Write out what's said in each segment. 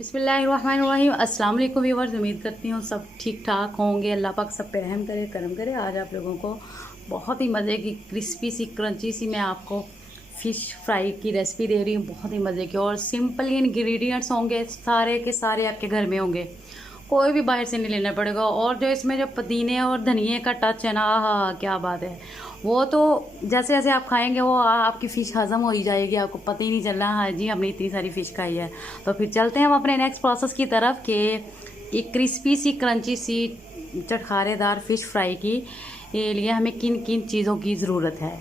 बिस्मिल्लाहिर्रहमानिर्रहीम। अस्सलाम वालेकुम व्यूअर्स, उम्मीद करती हूँ सब ठीक ठाक होंगे। अल्लाह पाक सब पे रहम करे, करम करे। आज आप लोगों को बहुत ही मज़े की क्रिस्पी सी क्रंची सी मैं आपको फ़िश फ्राई की रेसिपी दे रही हूँ। बहुत ही मज़े की और सिंपल इंग्रेडिएंट्स होंगे, सारे के सारे आपके घर में होंगे, कोई भी बाहर से नहीं लेना पड़ेगा। और जो इसमें जो पुदीने और धनिए का टच है ना, हाँ क्या बात है। वो तो जैसे जैसे आप खाएंगे वो आपकी फ़िश हज़म हो ही जाएगी, आपको पता ही नहीं चल रहा हाँ जी हमने इतनी सारी फ़िश खाई है। तो फिर चलते हैं हम अपने नेक्स्ट प्रोसेस की तरफ कि एक क्रिस्पी सी क्रंची सी चटखारेदार फ़िश फ्राई की के लिए हमें किन किन चीज़ों की ज़रूरत है।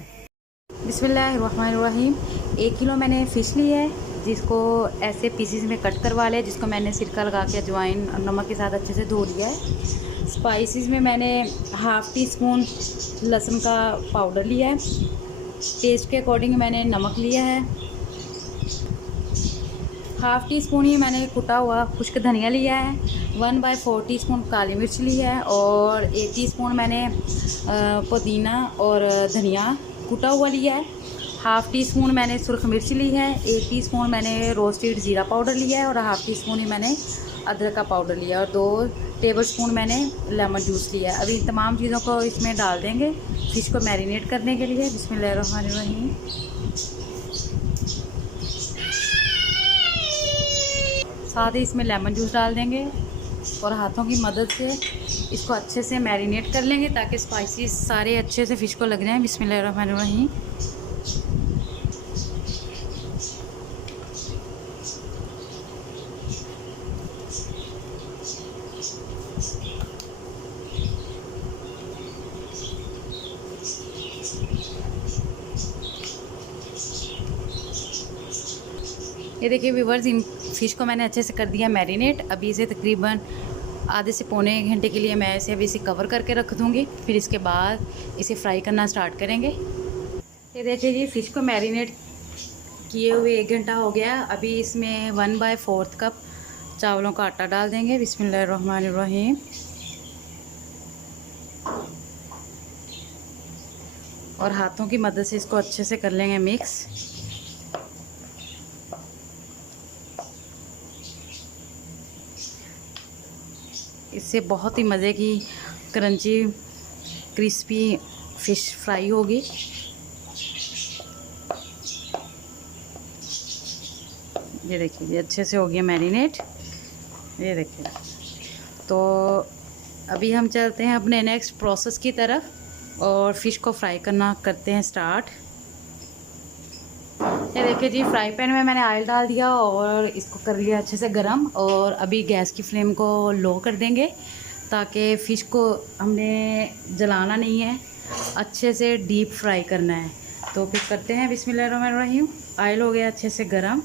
बिस्मिल्लाहिर्रहमानिर्रहीम। 1 किलो मैंने फ़िश ली है, जिसको ऐसे पीसीस में कट करवा लिया, जिसको मैंने सिरका लगा के अजवाइन और नमक के साथ अच्छे से धो लिया है। स्पाइसेस में मैंने हाफ़ टी स्पून लहसुन का पाउडर लिया है। टेस्ट के अकॉर्डिंग मैंने नमक लिया है। हाफ़ टी स्पून ही मैंने कुटा हुआ खुश्क धनिया लिया है। 1/4 टीस्पून काली मिर्च ली है और 1 टीस्पून मैंने पुदीना और धनिया कुटा हुआ लिया है। हाफ़ टी स्पून मैंने सुरख मिर्च ली है। 1 टीस्पून मैंने रोस्टेड ज़ीरा पाउडर लिया है और हाफ़ टी स्पून ही मैंने अदरक का पाउडर लिया और 2 टेबलस्पून मैंने लेमन जूस लिया है। अभी इन तमाम चीज़ों को इसमें डाल देंगे फ़िश को मैरिनेट करने के लिए। बिस्मिल्लाहिर्रहमानिर्रहीम। साथ ही इसमें लेमन जूस डाल देंगे और हाथों की मदद से इसको अच्छे से मैरिनेट कर लेंगे ताकि स्पाइसेस सारे अच्छे से फ़िश को लग जाएं। बिस्मिल्लाहिर्रहमानिर्रहीम। ये देखिए व्यूअर्स, इन फ़िश को मैंने अच्छे से कर दिया मैरिनेट। अभी इसे तकरीबन आधे से पौने 1 घंटे के लिए मैं इसे कवर करके रख दूँगी। फिर इसके बाद इसे फ्राई करना स्टार्ट करेंगे। ये देखिए जी, फ़िश को मैरिनेट किए हुए 1 घंटा हो गया। अभी इसमें 1/4 कप चावलों का आटा डाल देंगे। बिस्मिल्लाहिर्रहमानिर्रहीम। और हाथों की मदद से इसको अच्छे से कर लेंगे मिक्स। इससे बहुत ही मज़े की क्रंची क्रिस्पी फ़िश फ्राई होगी। ये देखिए ये अच्छे से हो गया मैरिनेट। ये देखिए, तो अभी हम चलते हैं अपने नेक्स्ट प्रोसेस की तरफ और फ़िश को फ्राई करना करते हैं स्टार्ट। ये देखिए जी, फ्राई पैन में मैंने ऑयल डाल दिया और इसको कर लिया अच्छे से गरम। और अभी गैस की फ्लेम को लो कर देंगे ताकि फ़िश को हमने जलाना नहीं है, अच्छे से डीप फ्राई करना है। तो फिर करते हैं बिस्मिल्लाहिर्रहमानिर्रहीम। ऑयल हो गया अच्छे से गरम।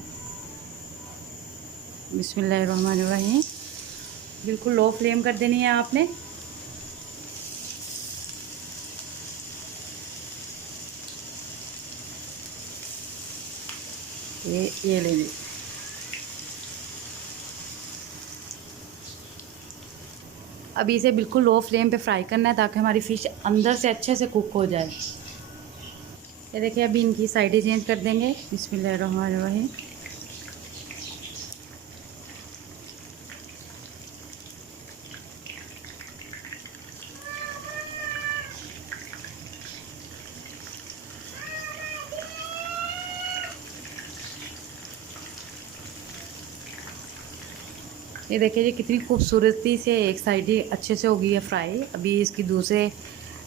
बिस्मिल्लाहिर्रहमानिर्रहीम। बिल्कुल लो फ्लेम कर देनी है आपने। ये ले ली। अभी इसे बिल्कुल लो फ्लेम पे फ्राई करना है ताकि हमारी फ़िश अंदर से अच्छे से कुक हो जाए। ये देखिए, अभी इनकी साइडें चेंज कर देंगे। बिस्मिल्लाहिर्रहमानिर्रहीम। ये देखिए जी, कितनी खूबसूरती से एक साइड ही अच्छे से हो गई है फ्राई। अभी इसकी दूसरे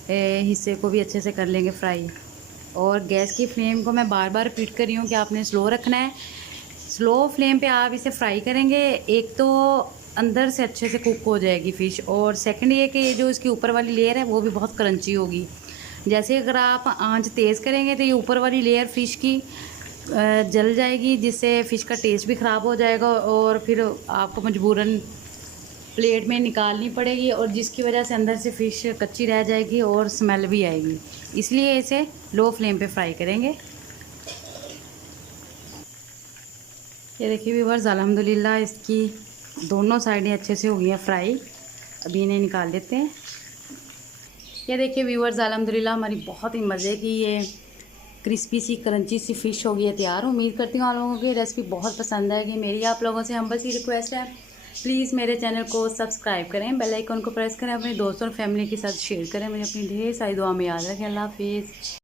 हिस्से को भी अच्छे से कर लेंगे फ्राई। और गैस की फ्लेम को मैं बार बार रिपीट कर रही हूँ कि आपने स्लो रखना है। स्लो फ्लेम पे आप इसे फ्राई करेंगे, एक तो अंदर से अच्छे से कुक हो जाएगी फ़िश, और सेकंड ये कि ये जो इसकी ऊपर वाली लेयर है वो भी बहुत क्रंची होगी। जैसे अगर आप आंच तेज़ करेंगे तो ये ऊपर वाली लेयर फ़िश की जल जाएगी, जिससे फ़िश का टेस्ट भी ख़राब हो जाएगा और फिर आपको मजबूरन प्लेट में निकालनी पड़ेगी, और जिसकी वजह से अंदर से फ़िश कच्ची रह जाएगी और स्मेल भी आएगी। इसलिए इसे लो फ्लेम पे फ्राई करेंगे। ये देखिए व्यूअर्स, अल्हम्दुलिल्लाह इसकी दोनों साइडें अच्छे से हो गई हैं फ्राई। अभी इन्हें निकाल लेते हैं। ये देखिए व्यूअर्स, अल्हम्दुलिल्लाह हमारी बहुत ही मज़े की ये क्रिस्पी सी क्रंची सी फ़िश हो गई है तैयार। उम्मीद करती हूँ आप लोगों को ये रेसिपी बहुत पसंद आएगी। मेरी आप लोगों से हम्बल सी रिक्वेस्ट है, प्लीज़ मेरे चैनल को सब्सक्राइब करें, बेल आइकन को प्रेस करें, अपने दोस्तों और फैमिली के साथ शेयर करें। मुझे अपनी ढेर सारी दुआ में याद रखें। अल्लाह हाफिज़।